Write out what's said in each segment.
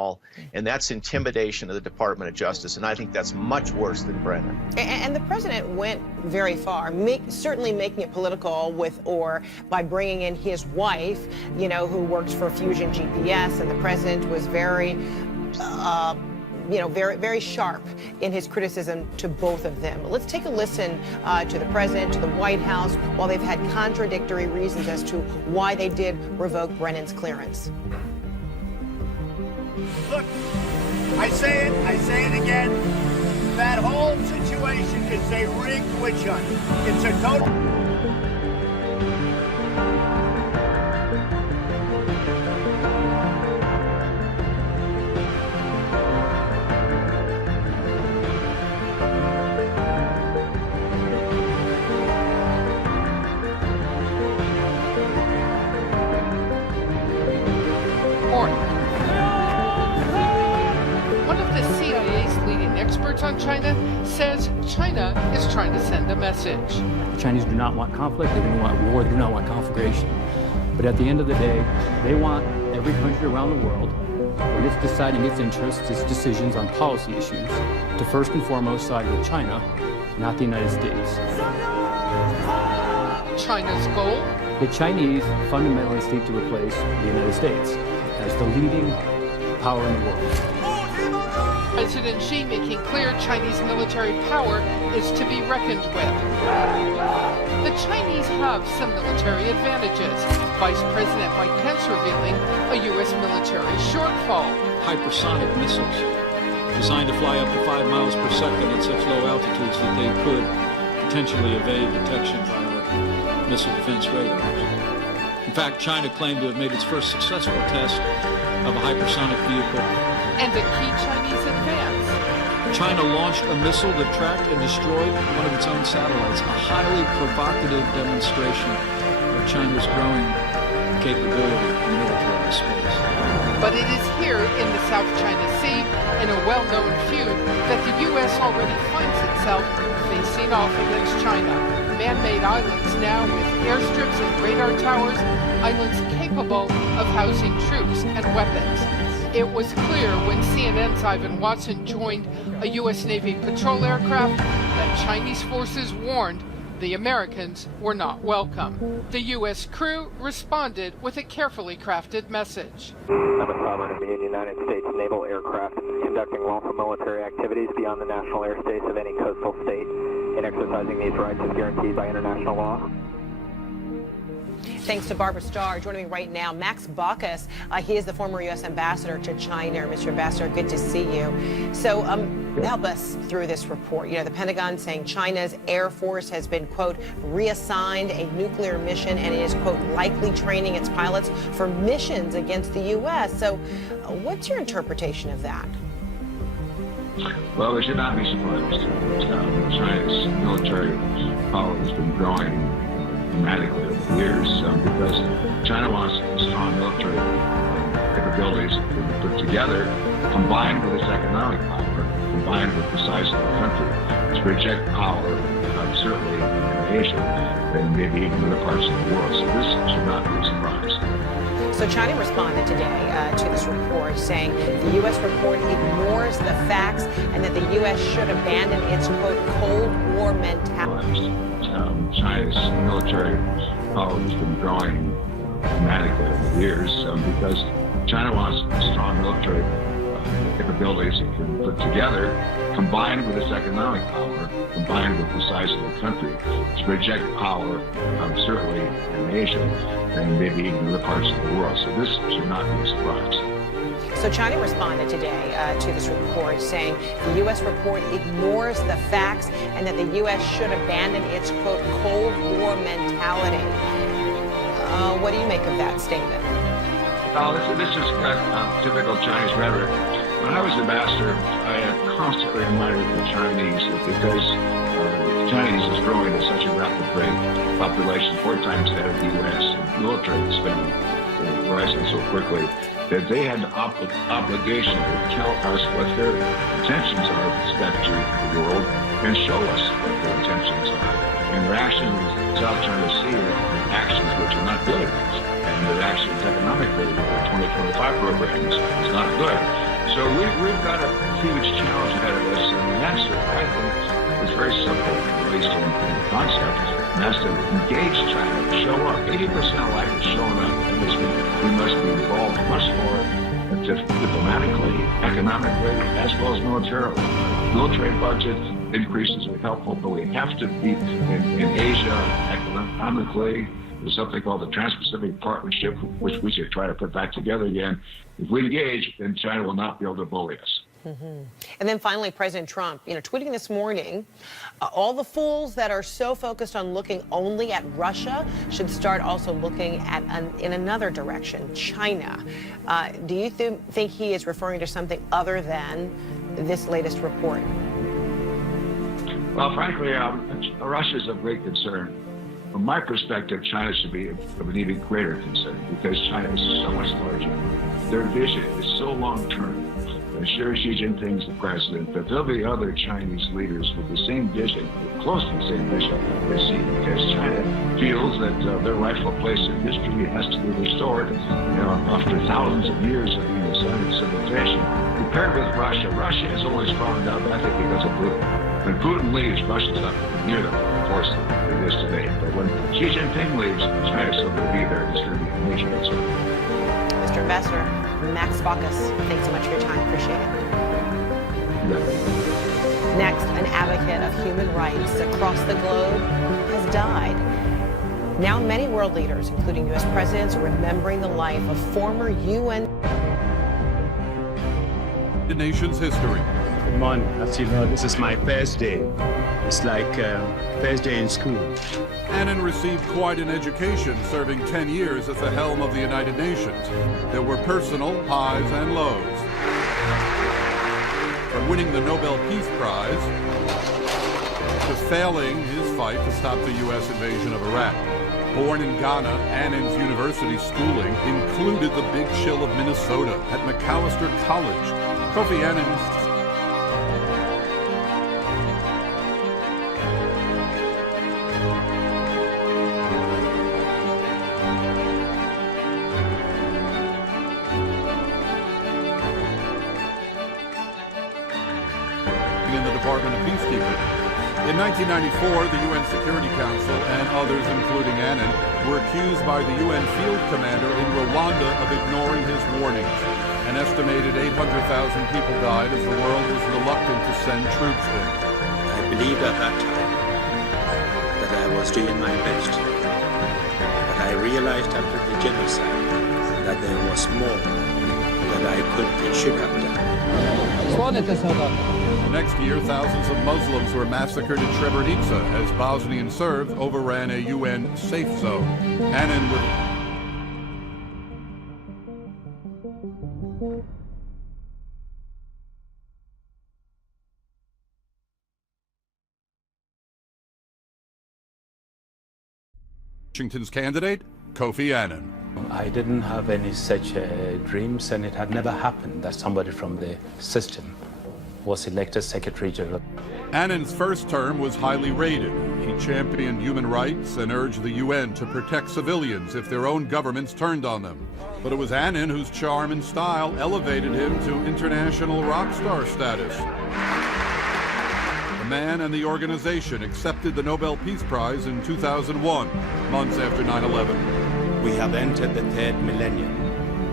all, and that's intimidation of the Department of Justice, and I think that's much worse than Brennan. And the president went very far, certainly making it political by bringing in his wife, who works for Fusion GPS, and the president was very very sharp in his criticism to both of them. Let's take a listen to the president, to the White House, while they've had contradictory reasons as to why they did revoke Brennan's clearance. Look, I say it again. That whole situation is a rigged witch hunt. It's a total... One of the CIA's leading experts on China says China is trying to send a message. The Chinese do not want conflict, they don't want war, they do not want conflagration. But at the end of the day, they want every country around the world, when it's deciding its interests, its decisions on policy issues, to first and foremost side with China, not the United States. China's goal? The Chinese fundamentally seek to replace the United States as the leading power in the world. President Xi making clear Chinese military power is to be reckoned with. The Chinese have some military advantages. Vice President Mike Pence revealing a U.S. military shortfall. Hypersonic missiles designed to fly up to 5 miles per second at such low altitudes that they could potentially evade detection by our missile defense radars. In fact, China claimed to have made its first successful test of a hypersonic vehicle. And a key Chinese advance. China launched a missile that tracked and destroyed one of its own satellites, a highly provocative demonstration of China's growing capability in military space. But it is here in the South China Sea, in a well-known feud, that the U.S. already finds itself facing off against China. Man-made islands now with airstrips and radar towers, islands capable of housing troops and weapons. It was clear when CNN's Ivan Watson joined a U.S. Navy patrol aircraft that Chinese forces warned the Americans were not welcome. The U.S. crew responded with a carefully crafted message. I'm a sovereign and the United States naval aircraft conducting lawful military activities beyond the national airspace of any coastal state and exercising these rights as guaranteed by international law. Thanks to Barbara Starr. Joining me right now, Max Baucus. He is the former U.S. ambassador to China. Mr. Ambassador, good to see you. So help us through this report. The Pentagon saying China's Air Force has been, quote, reassigned a nuclear mission and is, quote, likely training its pilots for missions against the U.S. So what's your interpretation of that? Well, we should not be surprised. China's military power has been growing dramatically over the years because China wants strong military capabilities to put together, combined with its economic power, combined with the size of the country, to project power, certainly in Asia and maybe even other parts of the world. So this should not be a surprise. So China responded today to this report saying the U.S. report ignores the facts and that the U.S. should abandon its, quote, Cold War mentality. China's military power has been growing dramatically over the years because China wants strong military capabilities it can put together, combined with its economic power, combined with the size of the country, to project power, certainly in Asia and maybe even other parts of the world. So this should not be a surprise. So China responded today to this report saying the U.S. report ignores the facts and that the U.S. should abandon its, quote, Cold War mentality. What do you make of that statement? Oh, this is typical Chinese rhetoric. When I was ambassador, I constantly reminded the Chinese that because the Chinese is growing at such a rapid rate, population 4 times that of the U.S., and military spending rising so quickly, that they had an obligation to tell us what their intentions are with respect to the world and show us what their intentions are. And their actions in South China Sea are actions which are not good. And their actions economically with the 2025 program is not good. So we've got a huge challenge ahead of us, and the answer, I think, is very simple, at least in concept, and that's to engage China, show up. 80% of life is showing up, and we must be involved much more diplomatically, economically, as well as militarily. Military budget increases are helpful, but we have to be in Asia economically. There's something called the Trans-Pacific Partnership, which we should try to put back together again. If we engage, then China will not be able to bully us. And then finally, President Trump, tweeting this morning, all the fools that are so focused on looking only at Russia should start also looking at in another direction, China. Do you think he is referring to something other than this latest report? Well, frankly, Russia is of great concern. From my perspective, China should be of an even greater concern because China is so much larger. Their vision is so long-term. Sure, Xi Jinping's the president, but there'll be other Chinese leaders with the same vision, close to the same vision as Xi, because China feels that their rightful place in history has to be restored, after thousands of years of being a silent civilization. Compared with Russia, Russia is only strong enough, I think, because of Putin. When Putin leaves, Russia's not near the force that it is today. But when Xi Jinping leaves, China's still going to be there. It's going to be a major concern. Mr. Ambassador Max Baucus, thanks so much for your time. Appreciate it. Yeah. Next, an advocate of human rights across the globe has died. Now many world leaders, including U.S. presidents, are remembering the life of former UN. The nation's history. Good morning. As you know, this is my first day. It's like first day in school. Annan received quite an education, serving 10 years at the helm of the United Nations. There were personal highs and lows. From winning the Nobel Peace Prize to failing his fight to stop the U.S. invasion of Iraq. Born in Ghana, Annan's university schooling included the Big Chill of Minnesota at Macalester College. Kofi Annan in the Department of Peacekeeping. In 1994, the UN Security Council and others, including Annan, were accused by the UN field commander in Rwanda of ignoring his warnings. An estimated 800,000 people died as the world was reluctant to send troops in. I believed at that time that I was doing my best. But I realized after the genocide that there was more that I could and should have done. The next year, thousands of Muslims were massacred in Srebrenica as Bosnian Serbs overran a UN safe zone. Annan would... Washington's candidate, Kofi Annan. I didn't have any such dreams, and it had never happened that somebody from the system was elected Secretary General. Annan's first term was highly rated. He championed human rights and urged the UN to protect civilians if their own governments turned on them. But it was Annan whose charm and style elevated him to international rock star status. The man and the organization accepted the Nobel Peace Prize in 2001, months after 9/11. We have entered the third millennium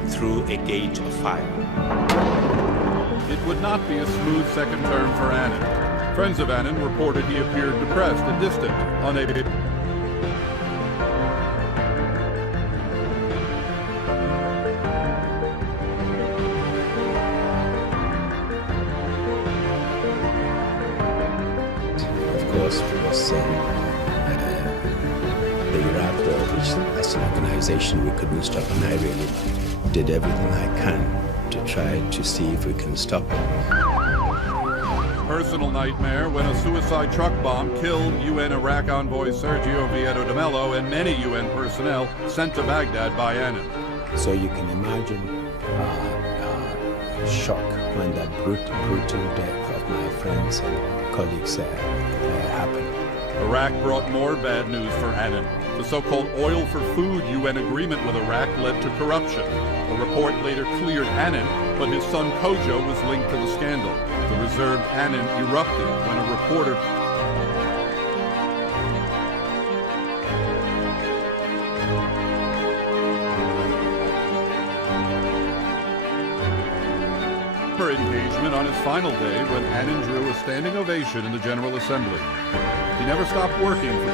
through a gate of fire. It would not be a smooth second term for Annan. Friends of Annan reported he appeared depressed and distant, unable. Of course, it was the Iraq War, which as an organization we couldn't stop, and I really did everything I can to try to see if we can stop it. Personal nightmare when a suicide truck bomb killed UN Iraq envoy Sergio Vieto de Mello and many UN personnel sent to Baghdad by Annan. So you can imagine shock when that brutal death of my friends and colleagues happened. Iraq Iraq brought more bad news for Annan. The so-called oil for food UN agreement with Iraq led to corruption. A report later cleared Annan, but his son Kojo was linked to the scandal. The reserved Annan erupted when a reporter engagement on his final day when Annan drew a standing ovation in the General Assembly. He never stopped working for